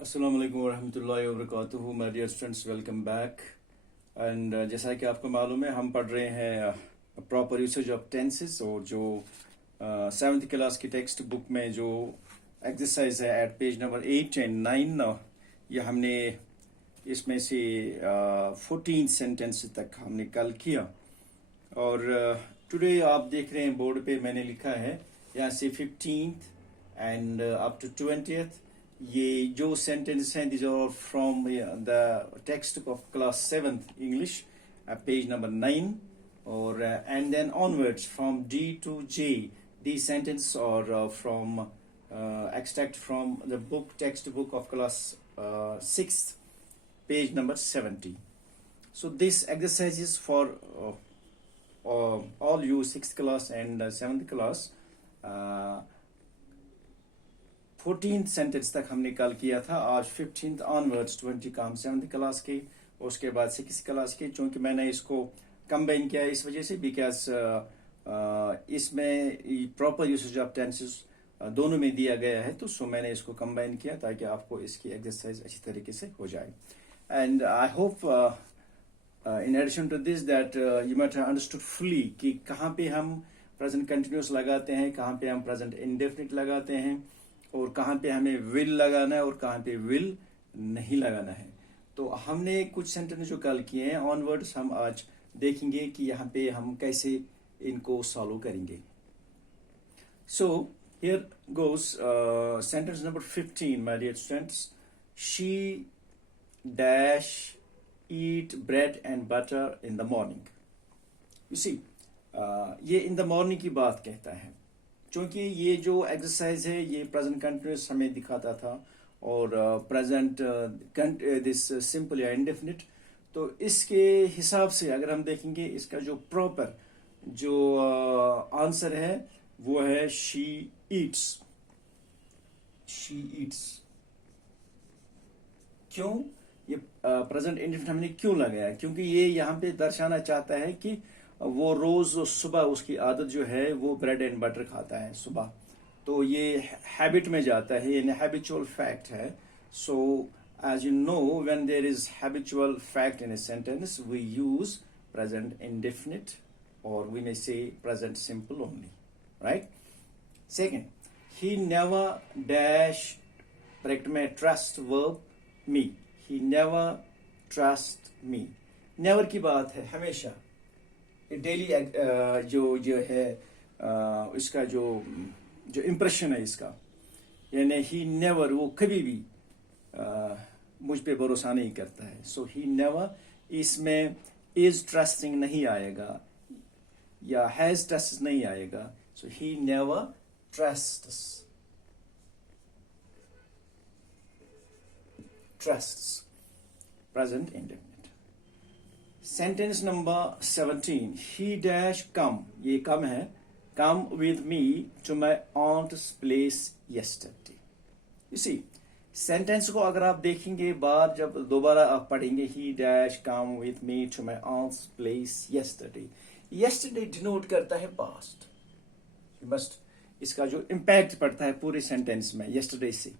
अस्सलाम वालेकुम वरहमतुल्लाहि वबरकातुहू my dear students, welcome back. And जैसा कि आपको मालूम है, हम पढ़ रहे हैं प्रॉपर यूसेज ऑफ टेंसेस। और जो 7th क्लास की टेक्स्ट बुक में जो एक्सरसाइज है एट पेज नंबर 8 एंड 9, ये हमने इसमें से 14 सेंटेंस तक हमने कल किया। और टुडे आप देख रहे हैं बोर्ड पे मैंने लिखा है यहाँ से 15th and up to 20th। ये जो सेंटेंस हैं these are from the text of class 7th English page number 9। और and then onwards from D to J, these sentences are from extract from the book textbook of class 6th page number 70. So this exercise is for all you 6th class and 7th class। 14th sentence तक हमने कल किया था। आज 15th onwards 20 का हम 7th class के, उसके बाद 6th क्लास के। चूंकि मैंने इसको कंबाइन किया इस वजह से बिकॉज इसमें प्रॉपर यूसेज ऑफ टेंसेस दोनों में दिया गया है, तो सो मैंने इसको कंबाइन किया ताकि आपको इसकी एक्सरसाइज अच्छी तरीके से हो जाए। And I hope in addition to this that you might have understood fully कि कहाँ पे हम प्रेजेंट कंटिन्यूस लगाते हैं, कहाँ पे हम प्रेजेंट इंडेफिनिट लगाते हैं, और कहाँ पे हमें विल लगाना है और कहाँ पे विल नहीं लगाना है। तो हमने कुछ सेंटेंस जो कल किए हैं ऑनवर्ड्स हम आज देखेंगे कि यहाँ पे हम कैसे इनको सॉल्व करेंगे। So here goes sentence number 15 my dear students. She dash eat bread and butter in the morning। You see, ये in the morning की बात कहता है, क्योंकि ये जो एक्सरसाइज है ये प्रेजेंट कंटिन्यूस हमें दिखाता था और प्रेजेंट दिस सिंपल या इंडेफिनिट। तो इसके हिसाब से अगर हम देखेंगे इसका जो प्रॉपर जो आंसर है वो है शी ईट्स। शी ईट्स क्यों ये प्रेजेंट इंडेफिनिट हमने क्यों लगाया? क्योंकि ये यहाँ पे दर्शाना चाहता है कि वो रोज सुबह उसकी आदत जो है वो ब्रेड एंड बटर खाता है सुबह, तो ये हैबिट में जाता है, ये हैबिचुअल फैक्ट है। So as you know when there is habitual fact in a sentence we use present indefinite और we may say present simple only, right. Second, he never dash bracket में trust verb me. He never trust me। Never की बात है हमेशा, daily जो है इसका जो इम्प्रेशन है इसका, यानी ही नेवर, वो कभी भी मुझ पे भरोसा नहीं करता है। सो ही नेवर, इसमें इज ट्रस्टिंग नहीं आएगा या हैज ट्रस्ट नहीं आएगा। So he never trusts, trusts, present indefinite। Sentence number 17, he dash come, ये come है, come with me to my aunt's place yesterday। You see, sentence को अगर आप देखेंगे बाद जब दोबारा आप पढ़ेंगे, he dash come with me to my aunt's place yesterday। yesterday denote करता है past। You must, इसका जो impact पड़ता है पूरे sentence में yesterday से,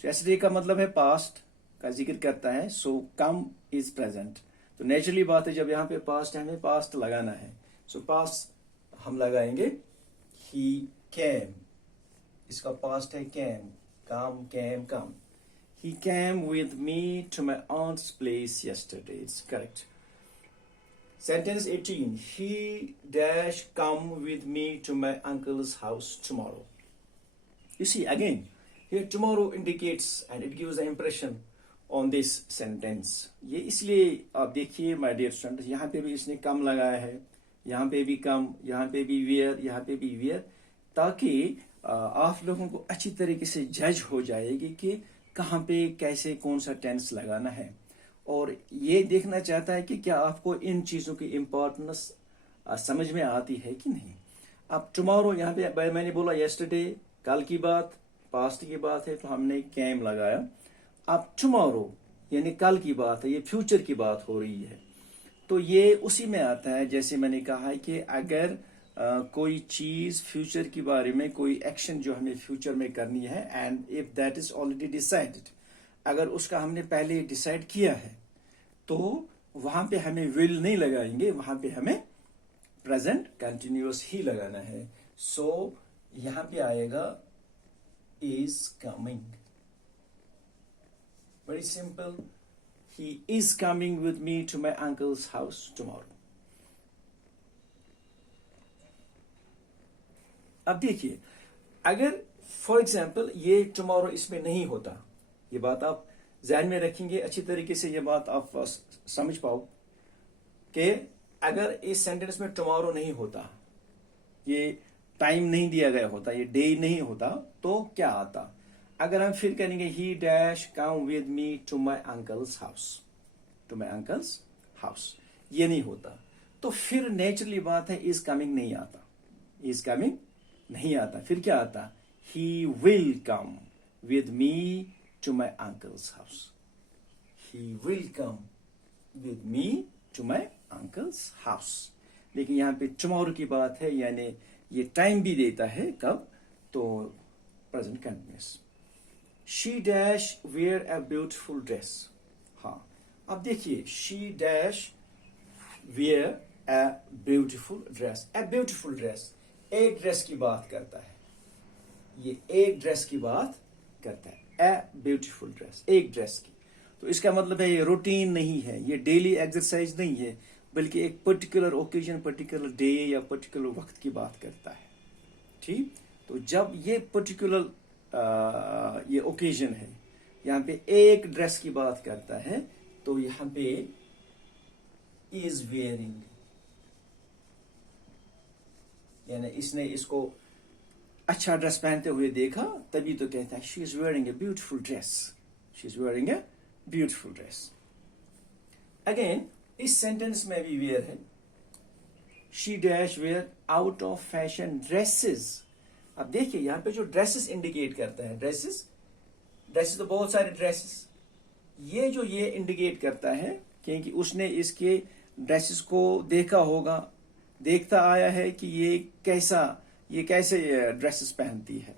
so yesterday का मतलब है past का जिक्र करता है। सो कम इज प्रेजेंट, तो नेचुरली बात है जब यहाँ पे पास्ट है हमें पास्ट लगाना है। सो पास्ट हम लगाएंगे ही केम, इसका पास्ट है came, come came come. He came with me to my aunt's place yesterday, it's correct. Sentence 18, he dash come with me to my uncle's house tomorrow. You see again here tomorrow indicates and it gives the impression on this sentence। ये इसलिए आप देखिए my dear student, यहाँ पे भी इसने कम लगाया है, यहाँ पे भी कम, यहाँ पे भी वेयर, यहाँ पे भी वेयर, ताकि आप लोगों को अच्छी तरीके से जज हो जाएगी कि कहाँ पे कैसे कौन सा टेंस लगाना है। और ये देखना चाहता है कि क्या आपको इन चीज़ों की इम्पोर्टेंस समझ में आती है कि नहीं। अब टुमारो यहाँ पे मैंने बोला यस्टरडे, कल की बात, पास्ट की बात है, तो हमने कैम लगाया। अब टुमारो यानी कल की बात है, ये फ्यूचर की बात हो रही है, तो ये उसी में आता है जैसे मैंने कहा है कि अगर कोई चीज फ्यूचर के बारे में, कोई एक्शन जो हमें फ्यूचर में करनी है, and if that is already decided, अगर उसका हमने पहले डिसाइड किया है तो वहां पे हमें विल नहीं लगाएंगे, वहां पे हमें प्रेजेंट कंटिन्यूअस ही लगाना है। सो यहां पे आएगा is coming, very simple, he is coming with me to my uncle's house tomorrow. अब देखिए, अगर फॉर एग्जाम्पल ये टुमारो इसमें नहीं होता, ये बात आप ध्यान में रखेंगे अच्छी तरीके से, ये बात आप समझ पाओ कि अगर इस सेंटेंस में टुमारो नहीं होता, ये टाइम नहीं दिया गया होता, ये डे नहीं होता, तो क्या आता? अगर हम फिर करेंगे he dash come with me to my uncle's house, to my uncle's house, ये नहीं होता, तो फिर नेचुरली बात है इज कमिंग नहीं आता, इज कमिंग नहीं आता, फिर क्या आता? He will come with me to my uncle's house, he will come with me to my uncle's house. लेकिन यहां पे टुमारो की बात है, यानी ये टाइम भी देता है कब, तो present continuous. She dash wear a beautiful dress. हाँ, अब देखिए, she dash wear a beautiful dress. A beautiful dress एक ड्रेस की बात करता है, ये एक ड्रेस की बात करता है, अ ब्यूटिफुल ड्रेस, एक ड्रेस की। तो इसका मतलब है ये रूटीन नहीं है, ये डेली एक्सरसाइज नहीं है, बल्कि एक पर्टिकुलर ओकेजन, पर्टिकुलर डे या पर्टिकुलर वक्त की बात करता है। ठीक, तो जब ये पर्टिकुलर ये ओकेजन है, यहाँ पे एक ड्रेस की बात करता है, तो यहाँ पे इज वेयरिंग, यानी इसने इसको अच्छा ड्रेस पहनते हुए देखा, तभी तो कहता है she is wearing a beautiful dress, she is wearing a beautiful dress. Again इस सेंटेंस में भी वेयर है, she dash wear out of fashion dresses. अब देखिए यहां पे जो ड्रेसेस इंडिकेट करता है, ड्रेसेस ड्रेसेस तो बहुत सारे ड्रेसेस, ये इंडिकेट करता है क्योंकि उसने इसके ड्रेसेस को देखा होगा, देखता आया है कि ये कैसे ड्रेसेस पहनती है।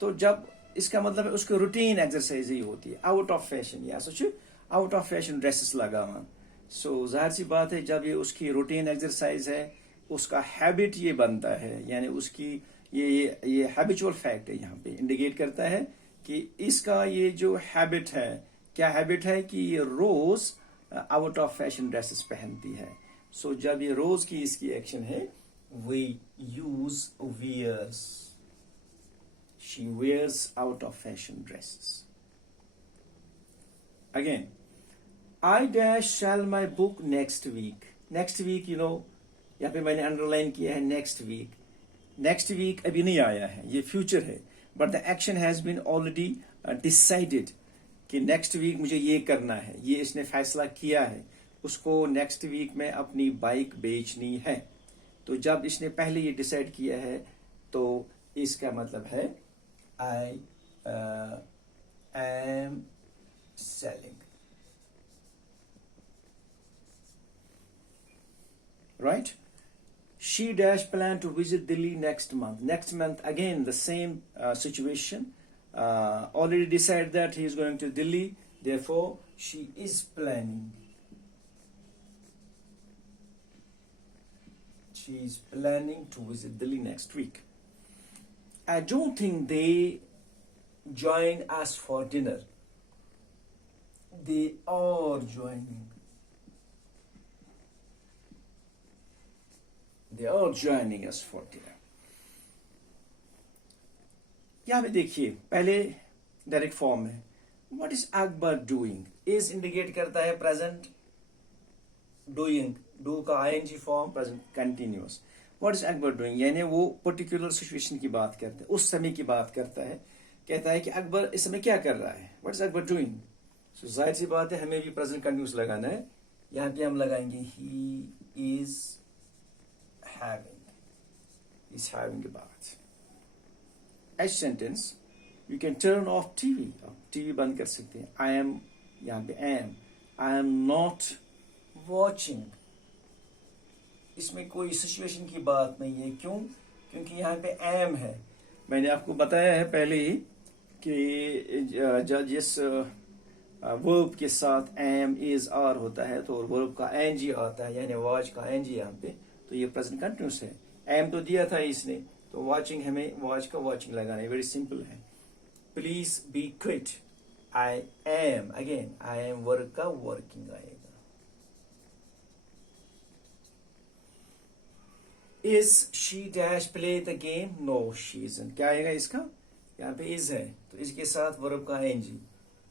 तो जब इसका मतलब है उसकी रूटीन एक्सरसाइज ही होती है, आउट ऑफ फैशन, या सोच आउट ऑफ फैशन ड्रेसेस लगाना। सो जाहिर सी बात है, जब ये उसकी रूटीन एक्सरसाइज है, उसका हैबिट ये बनता है, यानी उसकी ये हैबिचुअल फैक्ट है, यहाँ पे इंडिकेट करता है कि इसका ये जो हैबिट है, क्या हैबिट है कि ये रोज आउट ऑफ फैशन ड्रेसेस पहनती है। सो जब ये रोज की इसकी एक्शन है, we use wears, she wears out of fashion dresses. Again, I dash sell my book next week. Next week, यहाँ पे मैंने अंडरलाइन किया है नेक्स्ट वीक। नेक्स्ट वीक अभी नहीं आया है, ये फ्यूचर है, but the action has been already decided कि नेक्स्ट वीक मुझे ये करना है, ये इसने फैसला किया है, उसको नेक्स्ट वीक में अपनी बाइक बेचनी है। तो जब इसने पहले ये डिसाइड किया है, तो इसका मतलब है I am selling, right? She dash plan to visit Delhi next month. Next month, again, the same situation. Already decided that he is going to Delhi. Therefore, she is planning. She is planning to visit Delhi next week. I don't think they join us for dinner. They are joining. They are joining us for dinner. यहां पे देखिए, पहले direct form है, what is Akbar doing, is indicate करता है present, doing, do का ING form, present continuous. What is Akbar doing, यानी वो पर्टिकुलर सिचुएशन की बात करता है, उस समय की बात करता है, कहता है कि अकबर इस समय क्या कर रहा है, व्हाट इज अकबर डूइंग। सो जाहिर सी बात है, हमें भी प्रेजेंट कंटिन्यूअस लगाना है, यहां पे हम लगाएंगे he is having a bath. As sentence, you can turn off TV. TV बंद कर सकते हैं। I am, यहाँ पे I am not watching. इसमें कोई सिचुएशन की बात नहीं है, क्यों? क्योंकि यहाँ पे am है। मैंने आपको बताया है पहले ही कि जिस वर्ब के साथ एम इज आर होता है तो वर्ब का एनजी आता है, यानी वॉच का एनजी यहाँ पे, तो ये प्रेजेंट कंटिन्यूस है। एम तो दिया था इसने, तो वॉचिंग हमें वॉच का वॉचिंग लगाना है, वेरी सिंपल है। Please be quiet, I am, again I am work का वर्किंग आएगा। Is she dash play the game, no she isn't, क्या आएगा इसका, यहाँ पे इज है तो इसके साथ वर्ब का NG,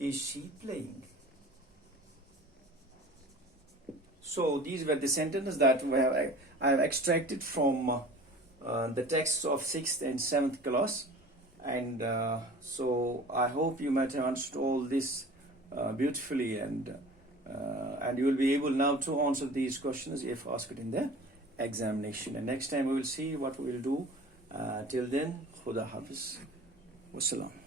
is she playing. So these were the sentences that I have extracted from the texts of 6th and 7th class, and so I hope you might have understood all this beautifully, and you will be able now to answer these questions if asked in the examination. And next time we will see what we will do. Till then, Khuda Hafiz. Wassalam.